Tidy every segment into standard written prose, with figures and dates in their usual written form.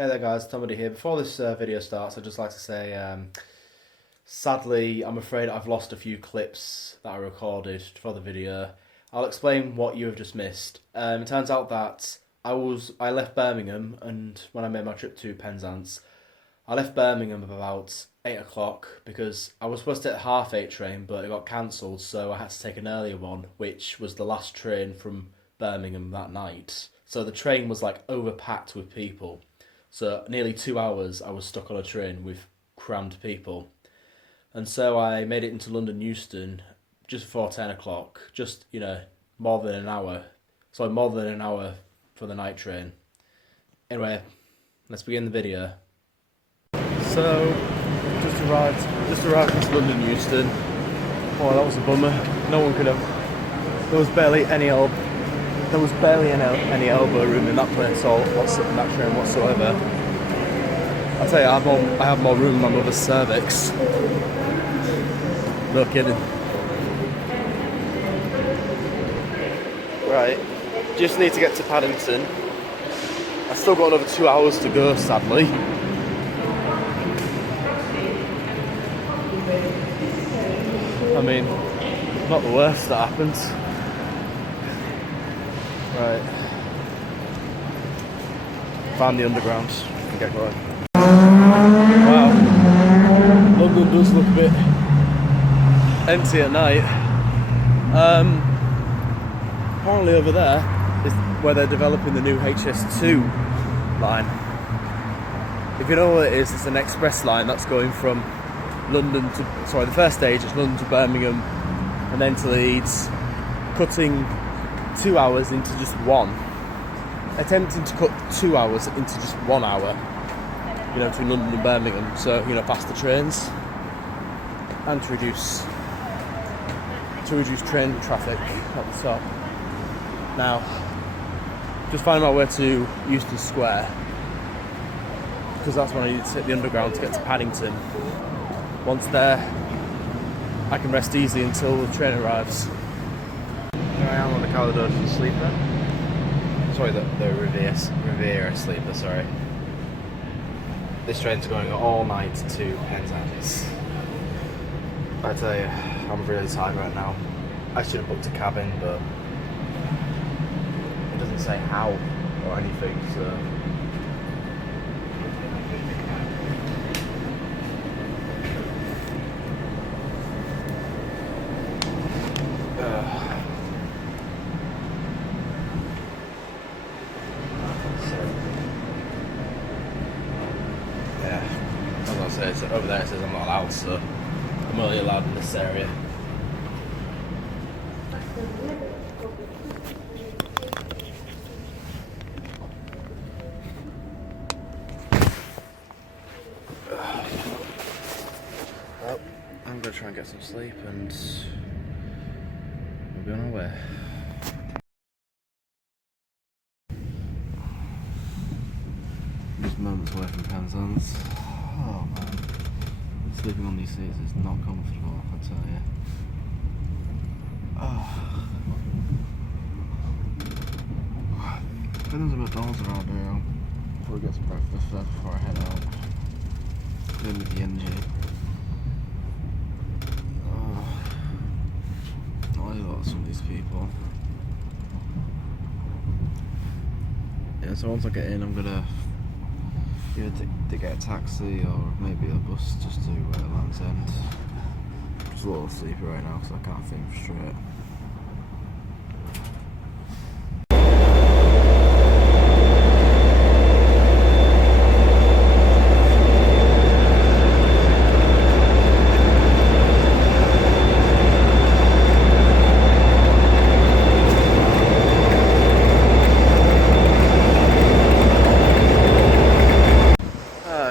Hey there guys, Tommy here. Before this video starts, I'd just like to say, sadly, I'm afraid I've lost a few clips that I recorded for the video. I'll explain what you have just missed. It turns out that I left Birmingham, and when I made my trip to Penzance, I left Birmingham about 8 o'clock because I was supposed to take a 8:30 train, but it got cancelled, so I had to take an earlier one, which was the last train from Birmingham that night. So the train was like overpacked with people. So nearly 2 hours I was stuck on a train with crammed people. And so I made it into London Euston just before 10 o'clock, just, more than an hour. So more than an hour for the night train. Anyway, let's begin the video. So, just arrived into London Euston. Oh, that was a bummer. No one could have, there was barely any elbow room in that place or in that train whatsoever. I tell you, I have more room in my mother's cervix. No kidding. Right, just need to get to Paddington. I still got another 2 hours to go, sadly. I mean, not the worst that happens. Right. Found the underground. Get going. Wow. London does look a bit empty at night. Apparently over there is where they're developing the new HS2 line. If you know what it is, it's an express line that's going from the first stage is London to Birmingham and then to Leeds, cutting 2 hours into just one. Attempting to cut 2 hours into just 1 hour, between London and Birmingham, so, past the trains, and to reduce train traffic at the top. Now, just finding my way to Euston Square, because that's when I need to take the underground to get to Paddington. Once there, I can rest easy until the train arrives. Here I am on the Caledonian Sleeper. Sorry, the Riviera Sleeper, sorry. This train's going all night to Penzance. I tell you, I'm really tired right now. I should have booked a cabin, but it doesn't say how or anything, so... So over there it says I'm not allowed, so I'm only allowed in this area. Well, I'm going to try and get some sleep and we'll be on our way. Just moments away from Penzance. Oh man, sleeping on these seats is not comfortable, I tell you. Oh. I think there's a McDonald's around here. I'll probably get some breakfast first before I head out. Then with the energy. Oh. I really love some of these people. Yeah, so once I get in, I'm gonna either to get a taxi or maybe a bus just to Land's End. Just a little sleepy right now because I can't think straight.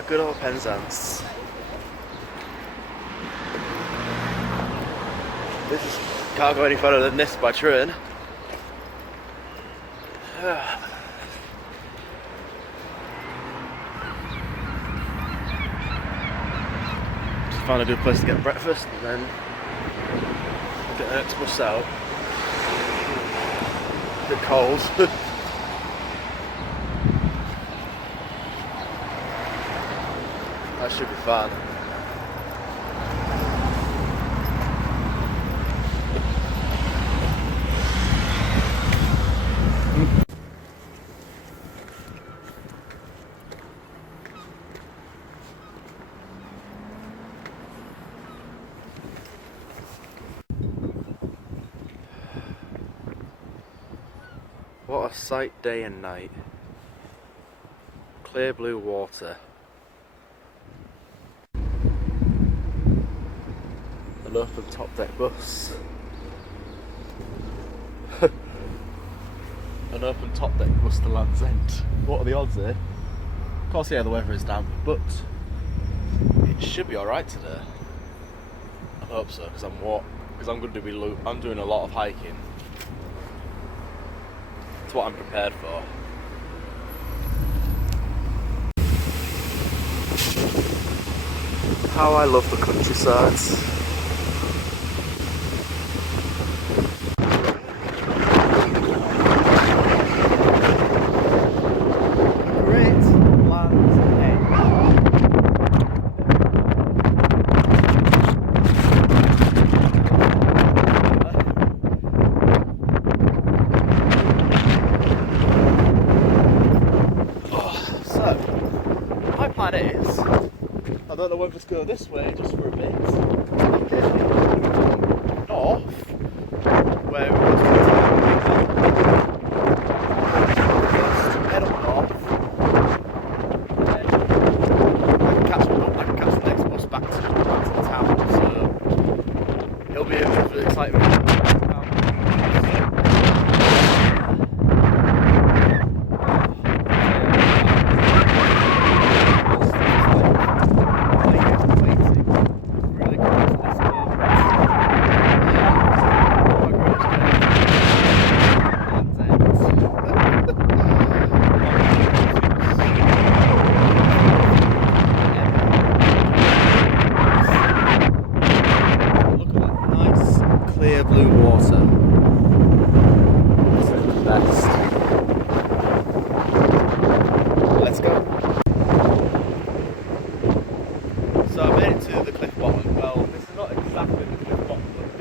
Good old Penzance. Can't go any further than this by train. Just found a good place to get breakfast and then get the next bus out. A bit cold. That should be fun. What a sight day and night. Clear blue water. An open top deck bus. An open top deck bus to Land's End. What are the odds here? Of course, yeah, the weather is damp, but it should be alright today. I hope so, because I'm going to be I'm doing a lot of hiking. It's what I'm prepared for. How I love the countrysides. Plan is, I don't know whether to go this way just for a bit, okay, north, where it goes to the head up north, and then I can catch the next bus back to the town, so it'll be a bit of excitement. Clear blue water. This is the best. Let's go. So I made it to the cliff bottom. Well, this is not exactly the cliff bottom, but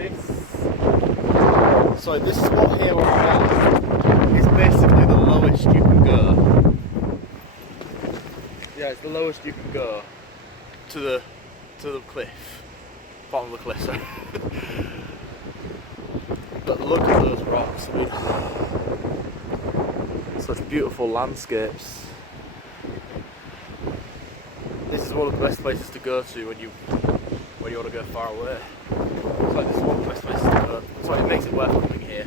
this spot here where I'm at is basically the lowest you can go. Yeah, it's the lowest you can go to the cliff. Bottom of the cliff, sorry. But look at those rocks, I mean, such beautiful landscapes. This is one of the best places to go to when you want to go far away. It's like this is one of the best places to go. That's why it makes it worth coming here.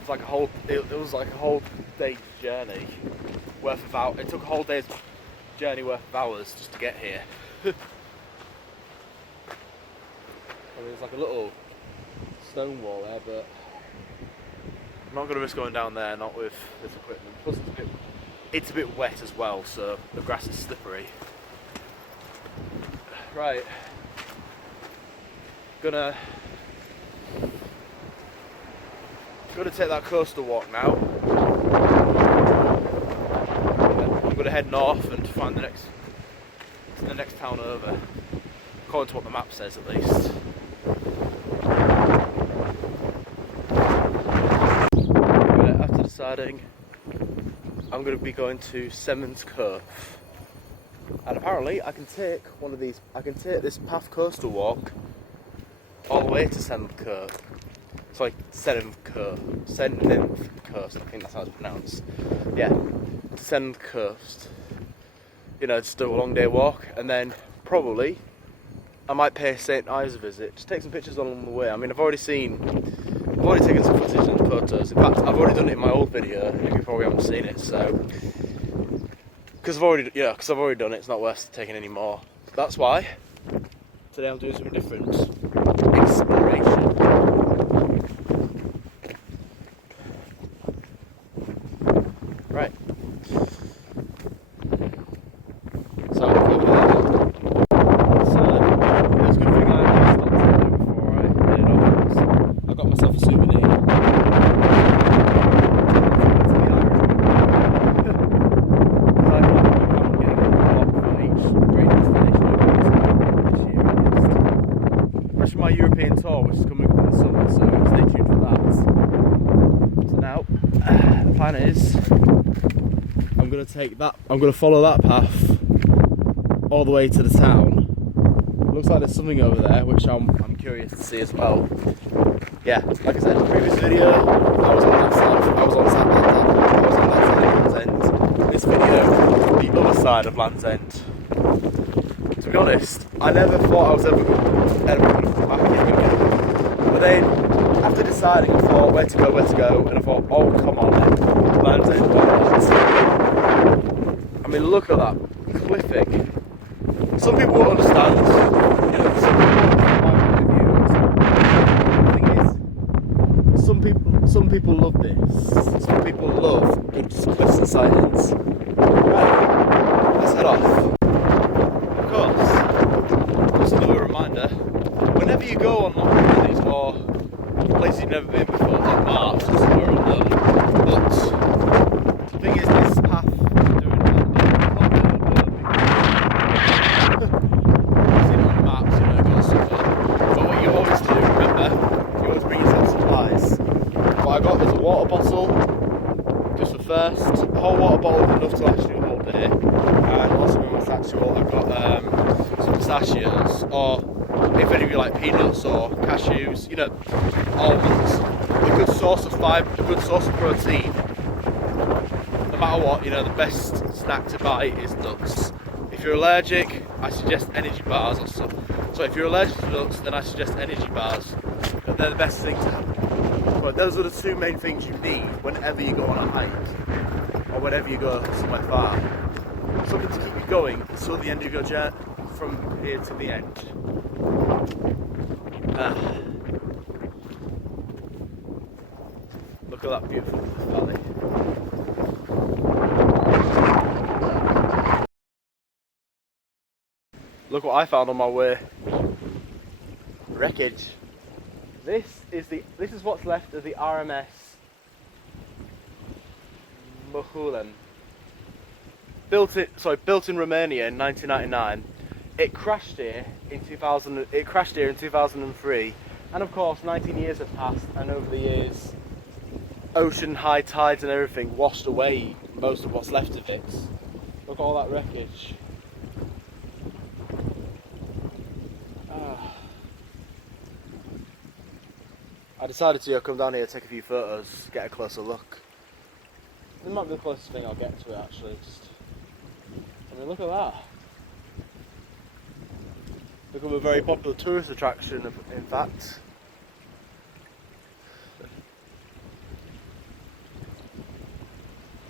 It's like it was like a whole day's journey worth of hours. It took a whole day's journey worth of hours just to get here. I mean, it's like a little stone wall there, but I'm not going to risk going down there, not with this equipment. Plus it's a bit wet as well, so the grass is slippery. Right, gonna take that coastal walk now. I'm gonna head north and find the next town over, according to what the map says at least. After deciding, I'm going to be going to Semon's Cove, and apparently I can take this path coastal walk all the way to Semon's Cove. Sorry, Semon's Coast, I think that's how it's pronounced. Yeah, to Semon's Coast. You know, just do a long day walk, and then probably I might pay St. Ives a visit, just take some pictures along the way. I mean, I've already taken some footage and photos. In fact, I've already done it in my old video, if you probably haven't seen it, so because I've already done it, it's not worth taking any more. That's why today I'm doing something different. Exploration. Right. So I'll go over there. So it's a good thing I stopped to do before I headed off. I got myself a souvenir. I'm getting a lot my European tour, which is coming up in the summer, so stay tuned for that. So now, the plan is, I'm going to follow that path all the way to the town. Looks like there's something over there, which I'm curious to see as well. Yeah, like I said in the previous video, I was on that side of Land's End. This video, the other side of Land's End. To be honest, I never thought I was ever going to come back here again. But then, after deciding, I thought where to go, and I thought, oh come on then, Land's End, why not? I mean, look at that cliffing. Some people won't understand, you know, some people love this. Some people love good cliffs and sightings. Right, let's head off. Of course, just another reminder, whenever you go on long journeys or places you've never been before, like maps and somewhere unknown, but the thing is, this path doing that, seen it on maps, you know, it goes somewhere. But what you always do, remember, you always bring yourself supplies. What I got is a water bottle, just for first. A whole water bottle is enough to last you a whole day. And also in my satchel, I've got some pistachios, or if any of you like peanuts or cashews, you know, almonds. A good source of fibre, a good source of protein. No matter what, you know, the best snack to buy is nuts. If you're allergic, I suggest energy bars or something. So if you're allergic to nuts, then I suggest energy bars. But they're the best thing to have. But those are the two main things you need whenever you go on a hike, or whenever you go somewhere far. Something to keep you going until the end of your journey, from here to the end. Look at that beautiful valley. Look what I found on my way. Wreckage. This is what's left of the RMS Mohulen. Built in Romania in 1999. It crashed here in 2003, and of course 19 years have passed, and over the years ocean high tides and everything washed away most of what's left of it. Look at all that wreckage. I decided to come down here, take a few photos, get a closer look. This might be the closest thing I'll get to it actually. I mean, look at that. Become a very popular tourist attraction, in fact.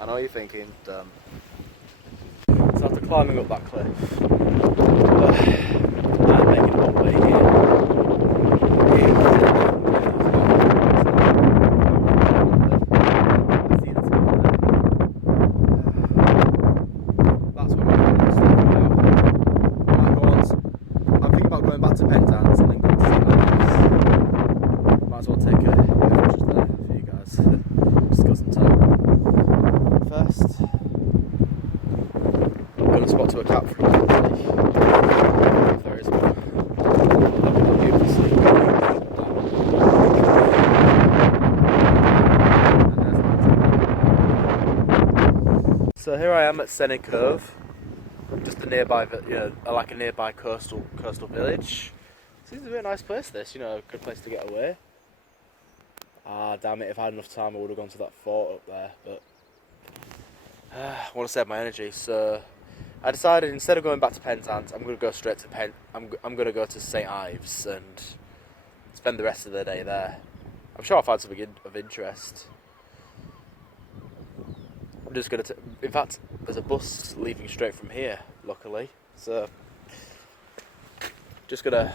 I know what you're thinking, damn. So after climbing up that cliff, I'm making my way here. To a cap from if there is one. So here I am at Senna Cove, just a nearby, like a nearby coastal village. Seems a very nice place. This, you know, a good place to get away. Ah, damn it! If I had enough time, I would have gone to that fort up there, but I want to save my energy, so. I decided instead of going back to Penzance, I'm going to go straight to I'm going to go to St Ives and spend the rest of the day there. I'm sure I'll find something of interest. I'm just going to. In fact, there's a bus leaving straight from here, luckily. So, just going to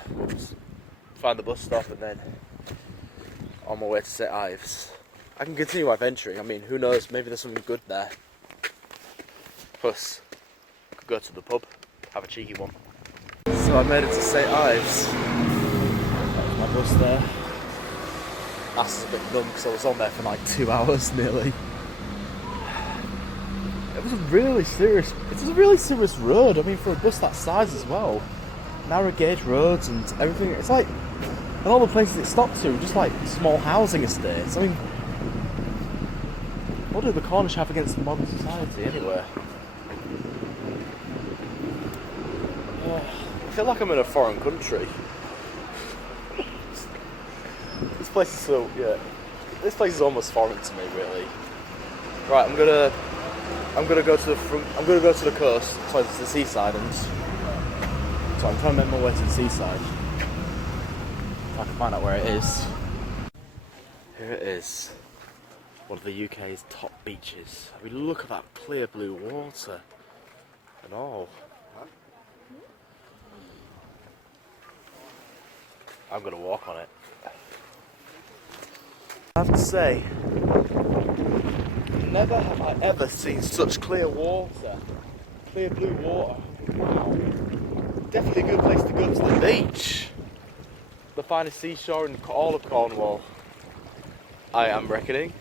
find the bus stop and then on my way to St Ives. I can continue my venturing. I mean, who knows? Maybe there's something good there. Plus, go to the pub, have a cheeky one. So I made it to St Ives. That was my bus there. Ass is a bit numb because I was on there for like 2 hours nearly. It was a really serious road. I mean, for a bus that size as well. Narrow gauge roads and everything. It's like And all the places it stopped to were just like small housing estates. I mean, what do the Cornish have against modern society anyway? I feel like I'm in a foreign country. This place is so, yeah. This place is almost foreign to me, really. Right, I'm gonna go to the front. I'm gonna go to the coast, sorry, to the seaside, and so I'm trying to make my way to the seaside. If I can find out where it is. Here it is. One of the UK's top beaches. I mean, look at that clear blue water and all. I'm gonna walk on it. I have to say, never have I ever seen such clear water. Clear blue water. Wow. Definitely a good place to go to the beach. The finest seashore in all of Cornwall, I am reckoning.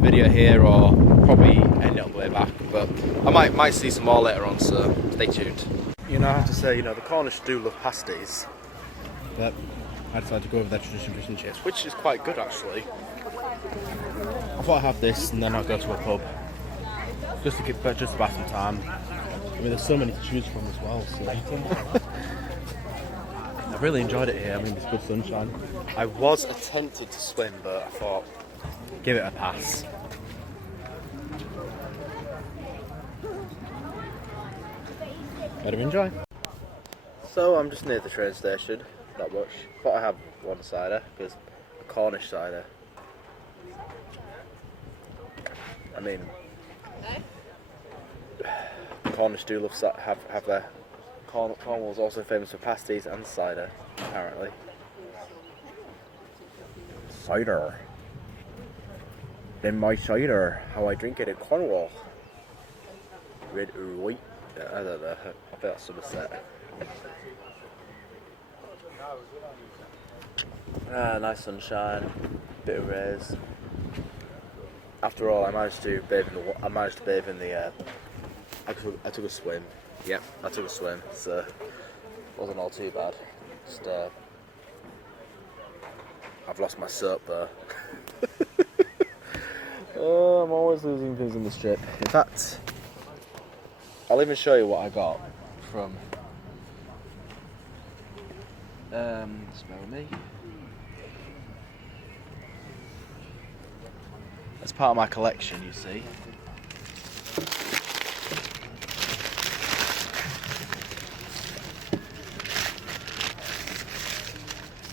Video here or probably end it on the way back, but I might see some more later on, so stay tuned. You know, I have to say, you know, the Cornish do love pasties, but I decided to go with their traditional fish and chips, which is quite good actually. I thought I'd have this and then I'll go to a pub just to buy some time. I mean, there's so many to choose from as well, so I've really enjoyed it here. I mean, it's good sunshine. I was tempted to swim, but I thought, give it a pass. Better enjoy. So I'm just near the train station, not much. Thought I had one cider, because a Cornish cider. I mean, Cornish do love have their Cornwall's also famous for pasties and cider, apparently. Cider. Then my cider, how I drink it in Cornwall. Red or white? I don't know. I bet that's Somerset. Nice sunshine, bit of rays. After all, I managed to bathe in the. I took a swim. Yep, I took a swim, so wasn't all too bad. Just I've lost my soap though. Oh, I'm always losing things in this trip. In fact, I'll even show you what I got from. Spare me. As part of my collection, you see.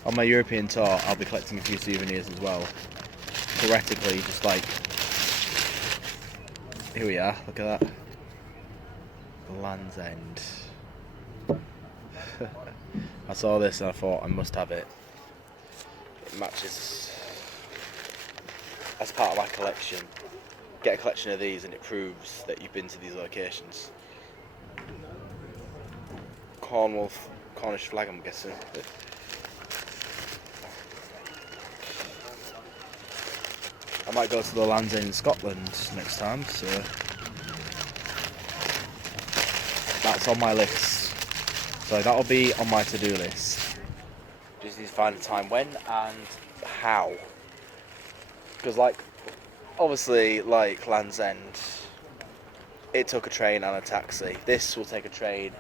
On my European tour, I'll be collecting a few souvenirs as well. Theoretically, just like. Here we are, look at that. The Land's End. I saw this and I thought I must have it. It matches as part of my collection. Get a collection of these and it proves that you've been to these locations. Cornish flag, I'm guessing. I might go to the Land's End in Scotland next time, so that's on my list. So that'll be on my to-do list. Just need to find a time when and how. Because obviously, like Land's End, it took a train and a taxi. This will take a train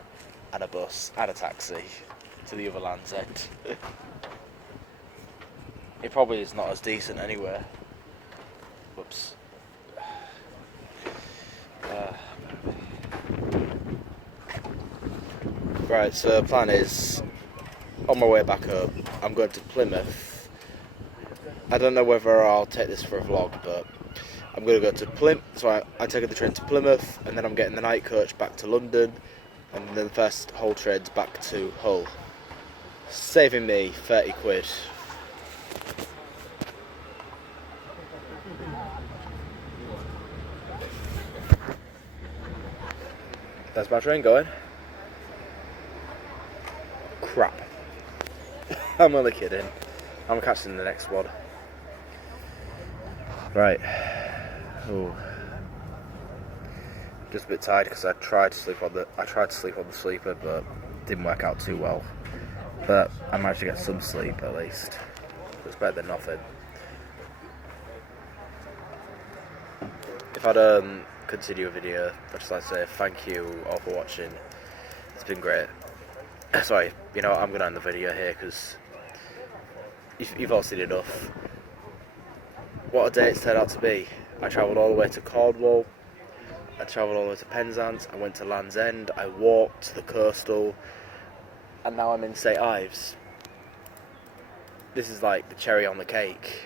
and a bus and a taxi to the other Land's End. It probably is not as decent anyway. Whoops. Right, so the plan is, on my way back up, I'm going to Plymouth. I don't know whether I'll take this for a vlog, but I'm going to go to Plymouth, so I take the train to Plymouth, and then I'm getting the night coach back to London, and then the first whole train's back to Hull. Saving me 30 quid. There's my train going. Crap. I'm only kidding. I'm catching the next one. Right. Oh. Just a bit tired because I tried to sleep on the sleeper, but didn't work out too well. But I managed to get some sleep at least. It's better than nothing. If I'd continue a video, I'd just like to say thank you all for watching. It's been great. Sorry, you know what, I'm gonna end the video here because you've all seen enough. What a day it's turned out to be. I travelled all the way to Cornwall. I travelled all the way to Penzance. I went to Land's End. I walked to the coastal. And now I'm in St Ives. This is like the cherry on the cake.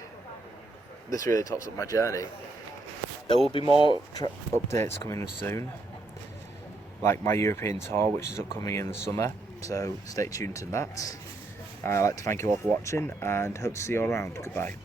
This really tops up my journey. There will be more updates coming soon. Like my European tour, which is upcoming in the summer. So stay tuned to that. I'd like to thank you all for watching and hope to see you all around. Goodbye.